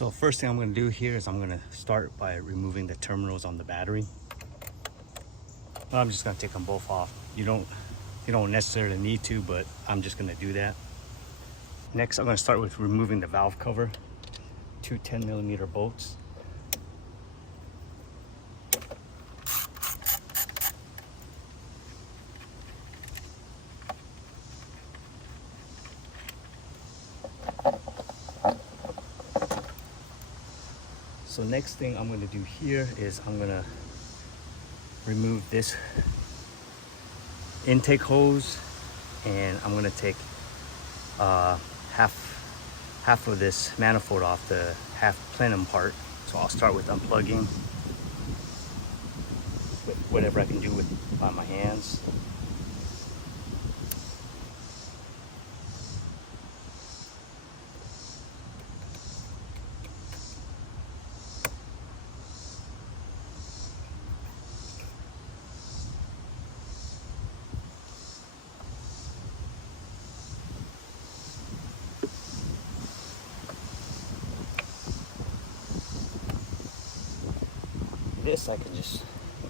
So first thing I'm going to do here is I'm going to start by removing the terminals on the battery. Well, I'm just going to take them both off. You don't necessarily need to, but I'm just going to do that. Next, I'm going to start with removing the valve cover. Two 10mm bolts. So next thing I'm going to do here is I'm going to remove this intake hose, and I'm going to take half of this manifold off, the half plenum part. So I'll start with unplugging with whatever I can do by my hands. This I can just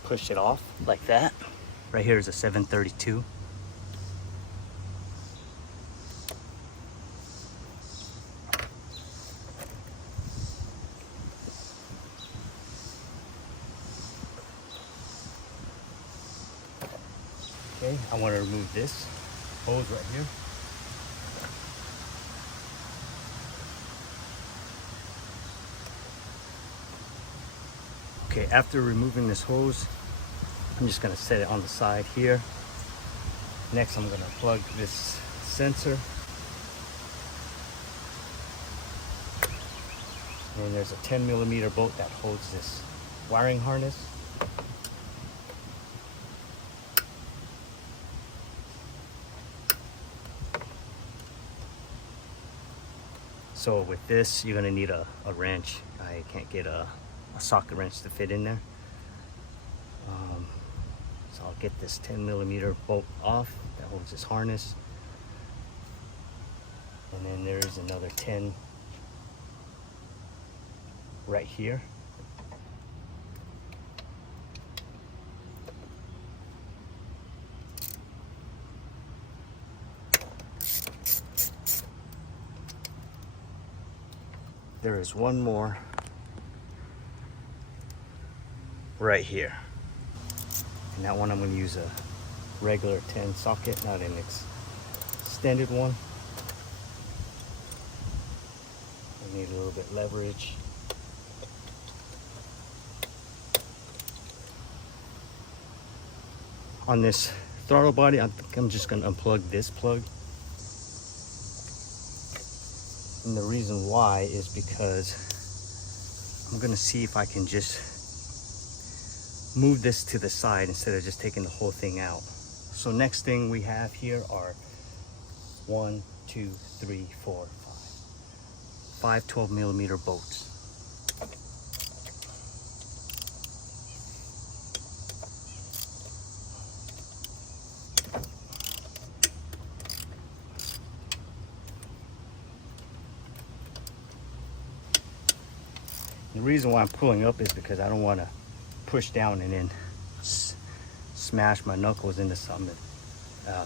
push it off like that. Right here is a 732. Okay, I want to remove this hose right here. Okay, after removing this hose, I'm just going to set it on the side here. Next, I'm going to plug this sensor. And there's a 10mm bolt that holds this wiring harness. So with this, you're going to need a wrench. I can't get a socket wrench to fit in there. So I'll get this 10mm bolt off that holds this harness, and then there's another 10 right here. There is one more right here, and that one I'm going to use a regular 10 socket, not an extended one. I need a little bit leverage. On this throttle body, I think I'm just going to unplug this plug. And the reason why is because I'm going to see if I can just move this to the side instead of just taking the whole thing out. So next thing we have here are 1, 2, 3, 4, 5 12mm bolts. The reason why I'm pulling up is because I don't want to push down and then smash my knuckles into something,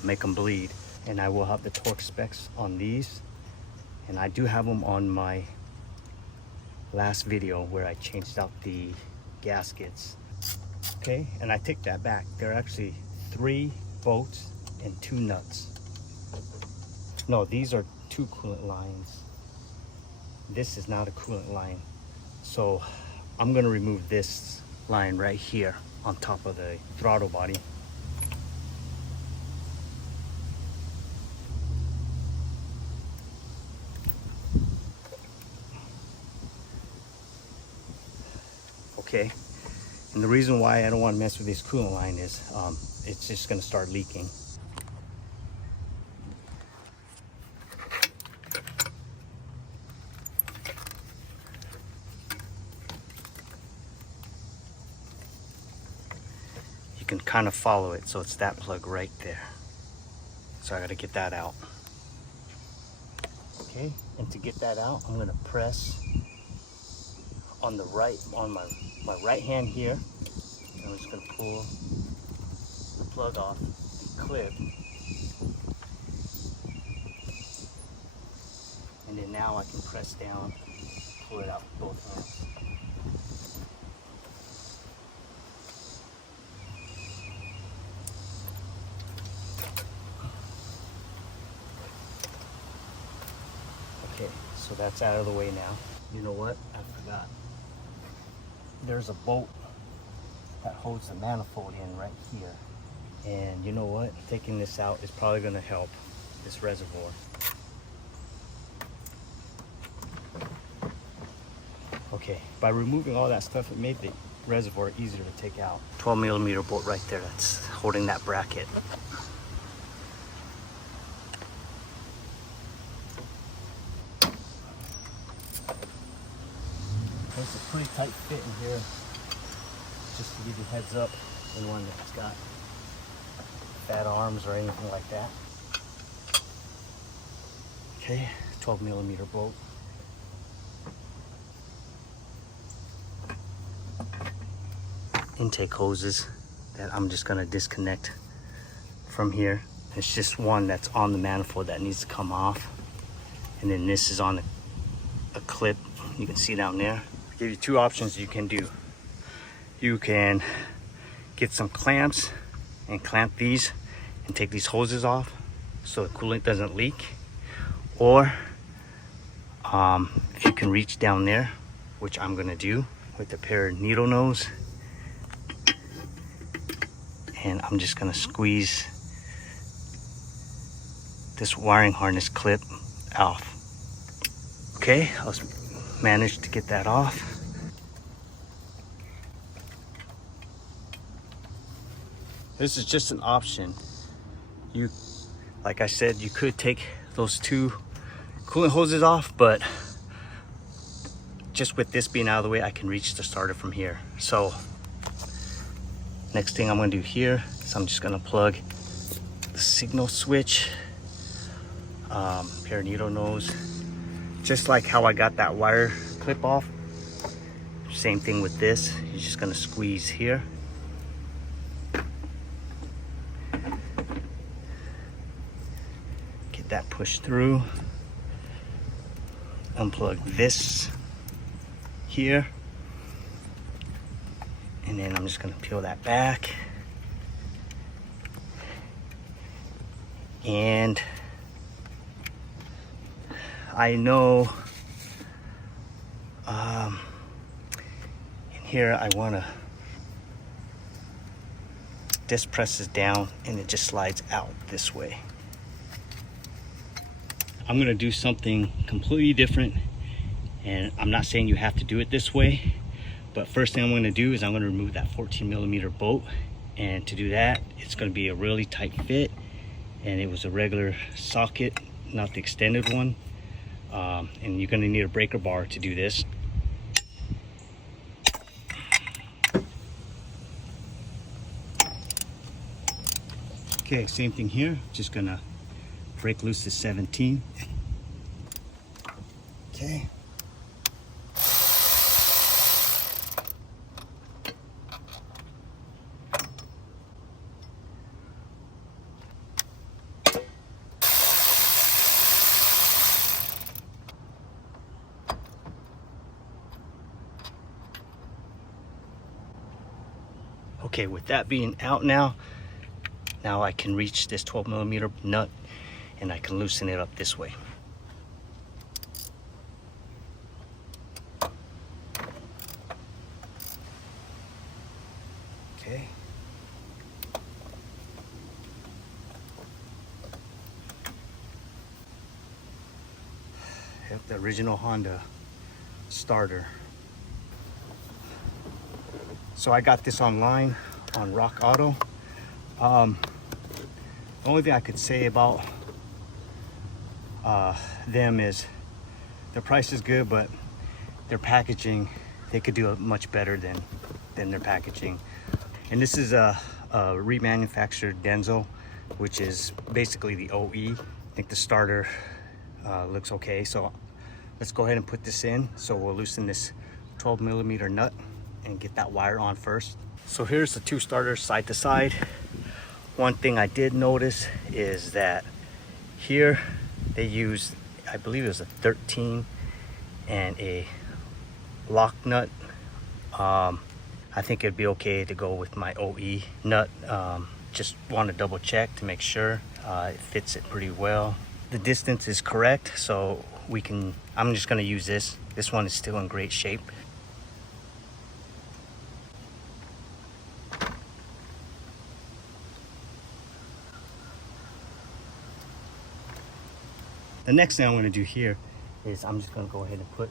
make them bleed. And I will have the torque specs on these, and I do have them on my last video where I changed out the gaskets. Okay, and I take that back. There are actually 3 bolts and 2 nuts. No, these are 2 coolant lines. This is not a coolant line. So I'm going to remove this line right here on top of the throttle body. Okay, and the reason why I don't want to mess with this coolant line is it's just going to start leaking. You can kind of follow it, so it's that plug right there. So I got to get that out. Okay, and to get that out, I'm going to press on the right, on my right hand here. And I'm just gonna pull the plug off the clip. And then now I can press down, pull it out with both hands. Okay, so that's out of the way now. You know what? I forgot. There's a bolt that holds the manifold in right here. And you know what? Taking this out is probably going to help this reservoir. Okay, by removing all that stuff, it made the reservoir easier to take out. 12mm bolt right there, that's holding that bracket. It's a pretty tight fit in here, just to give you a heads up, in one that's got fat arms or anything like that. Okay, 12mm bolt. Intake hoses that I'm just gonna disconnect from here. It's just one that's on the manifold that needs to come off. And then this is on a clip, you can see down there. I give you two options you can do. You can get some clamps and clamp these and take these hoses off so the coolant doesn't leak. Or if you can reach down there, which I'm gonna do with a pair of needle nose, and I'm just gonna squeeze this wiring harness clip off. Okay, I managed to get that off. This is just an option. You, like I said, you could take those two coolant hoses off, but just with this being out of the way, I can reach the starter from here. So next thing I'm gonna do here is I'm just gonna plug the signal switch, pair of needle nose, just like how I got that wire clip off. Same thing with this. You're just gonna squeeze here. Get that pushed through. Unplug this here. And then I'm just gonna peel that back. And I know in here I wanna, this presses down and it just slides out this way. I'm gonna do something completely different, and I'm not saying you have to do it this way, but first thing I'm gonna do is I'm gonna remove that 14mm bolt. And to do that, it's gonna be a really tight fit, and it was a regular socket, not the extended one. And you're gonna need a breaker bar to do this. Okay, same thing here. Just gonna break loose the 17. Okay. Okay, with that being out now I can reach this 12mm nut and I can loosen it up this way. Okay. Yep, the original Honda starter. So I got this online on Rock Auto. The only thing I could say about them is their price is good, but their packaging, they could do it much better than their packaging. And this is a remanufactured Denso, which is basically the OE. I think the starter looks okay. So let's go ahead and put this in. So we'll loosen this 12mm nut and get that wire on first. So here's the two starters side to side. One thing I did notice is that here they used, I believe it was a 13 and a lock nut. I think it'd be okay to go with my OE nut. Just want to double check to make sure it fits it pretty well. The distance is correct, so I'm just going to use this. This one is still in great shape. The next thing I'm going to do here is I'm just going to go ahead and put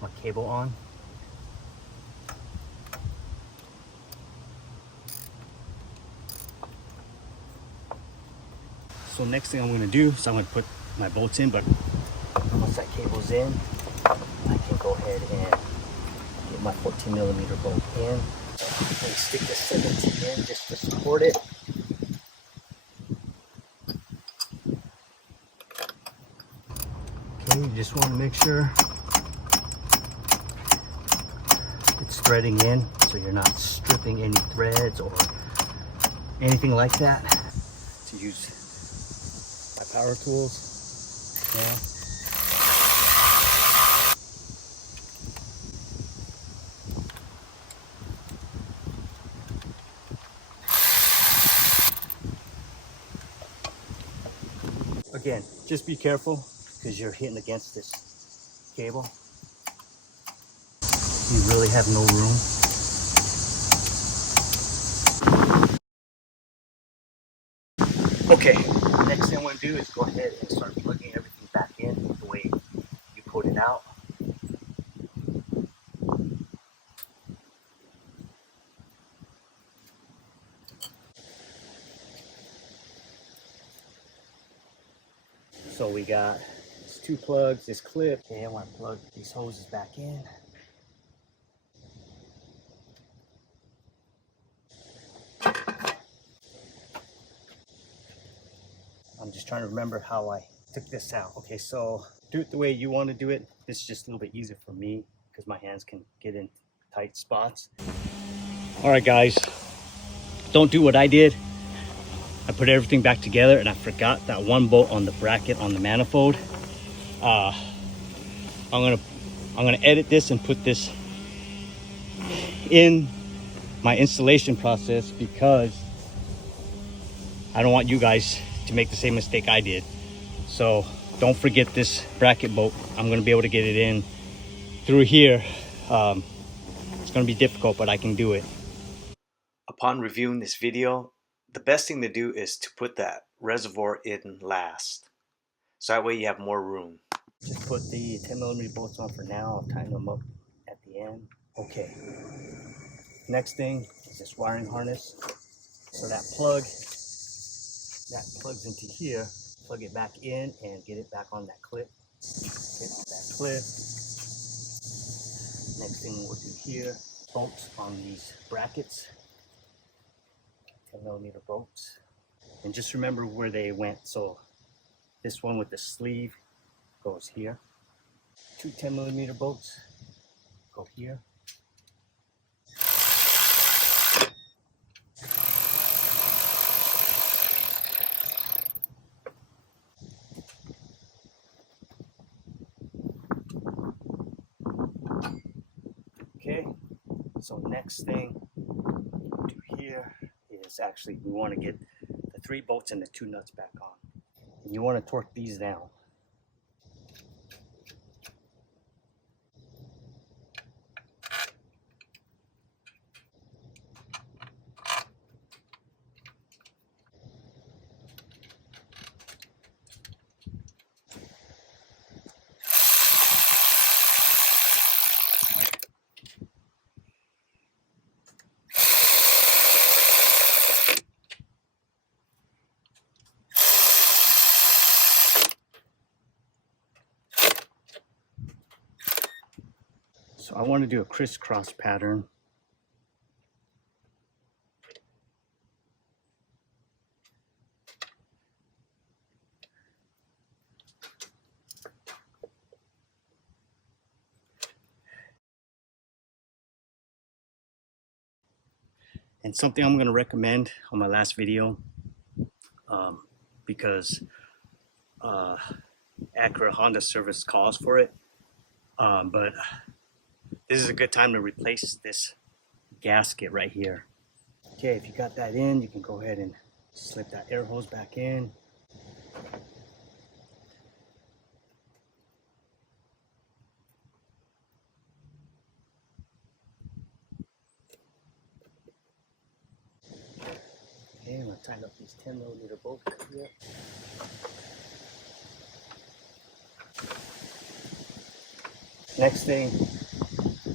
my cable on. So next thing I'm going to do is I'm going to put my bolts in, but once that cable's in, I can go ahead and get my 14mm bolt in and stick the 17 in just to support it. Okay, you just want to make sure it's threading in so you're not stripping any threads or anything like that. To use my power tools now. Again, just be careful because you're hitting against this cable. You really have no room. Okay, next thing I'm going to do is go ahead and start plugging everything back in the way you put it out. So we got these two plugs, this clip. Okay, I want to plug these hoses back in. I'm just trying to remember how I took this out. Okay, so do it the way you want to do it. This is just a little bit easier for me because my hands can get in tight spots. All right, guys, don't do what I did. I put everything back together and I forgot that one bolt on the bracket on the manifold. I'm gonna edit this and put this in my installation process because I don't want you guys to make the same mistake I did. So don't forget this bracket bolt. I'm gonna be able to get it in through here. It's gonna be difficult, but I can do it. Upon reviewing this video, the best thing to do is to put that reservoir in last. So that way you have more room. Just put the 10mm bolts on for now. I'll tighten them up at the end. Okay. Next thing is this wiring harness. So that plugs into here. Plug it back in and get it back on that clip. Get on that clip. Next thing we'll do here, bolts on these brackets. 10mm bolts. And just remember where they went. So this one with the sleeve goes here. Two 10mm bolts go here. Okay, so next thing to do here is actually we want to get the 3 bolts and the 2 nuts back on. And you want to torque these down. So I want to do a crisscross pattern. And something I'm going to recommend on my last video, because Acura Honda service calls for it, but this is a good time to replace this gasket right here. Okay, if you got that in, you can go ahead and slip that air hose back in. Okay, I'm going to tighten up these 10mm bolts right here. Next thing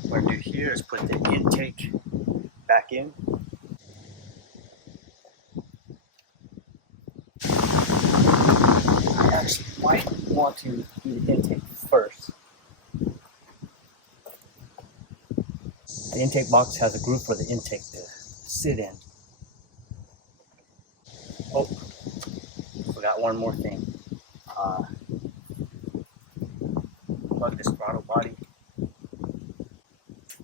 we're going to do here is put the intake back in. I actually might want to do the intake first. The intake box has a groove for the intake to sit in. Oh, forgot one more thing. Plug this throttle body.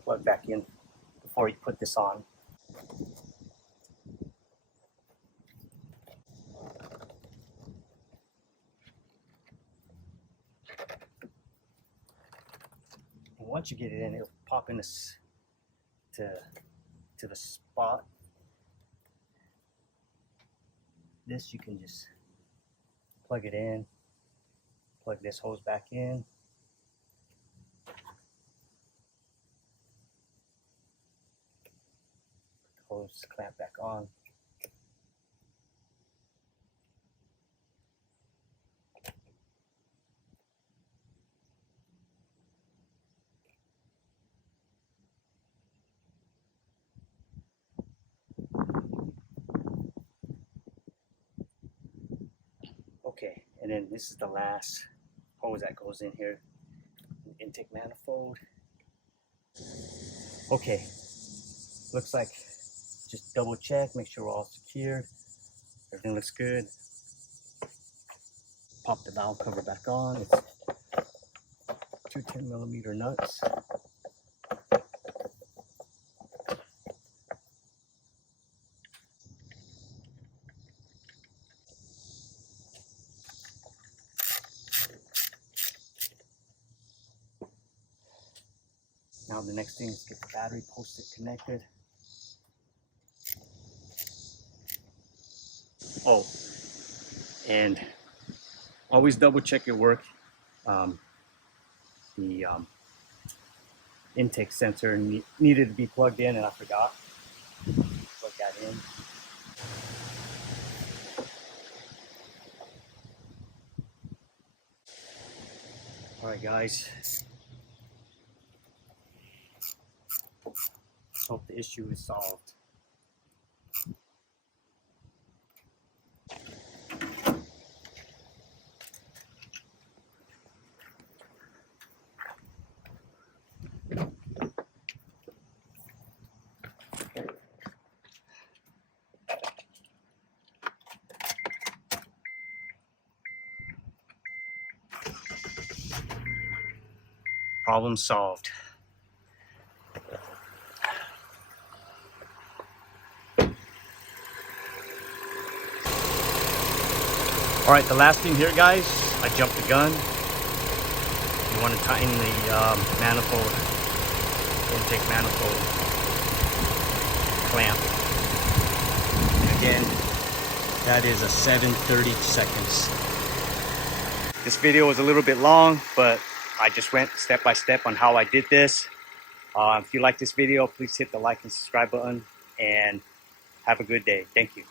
Plug back in before you put this on. And once you get it in, it'll pop in this to the spot. This you can just plug it in, plug this hose back in. Hose clamp back on. Okay, and then this is the last hose that goes in here, intake manifold. Okay, looks like, just double check, make sure we're all secured. Everything looks good. Pop the valve cover back on. It's two 10mm nuts. Now the next thing is get the battery posted connected. Oh, and always double check your work. The intake sensor needed to be plugged in, and I forgot. Plug that in. All right, guys. Hope the issue is solved. Problem solved. All right, the last thing here, guys, I jumped the gun. You want to tighten the manifold, intake manifold clamp. And again, that is a 7:30 seconds. This video was a little bit long, but I just went step by step on how I did this. If you like this video, please hit the like and subscribe button, and have a good day. Thank you.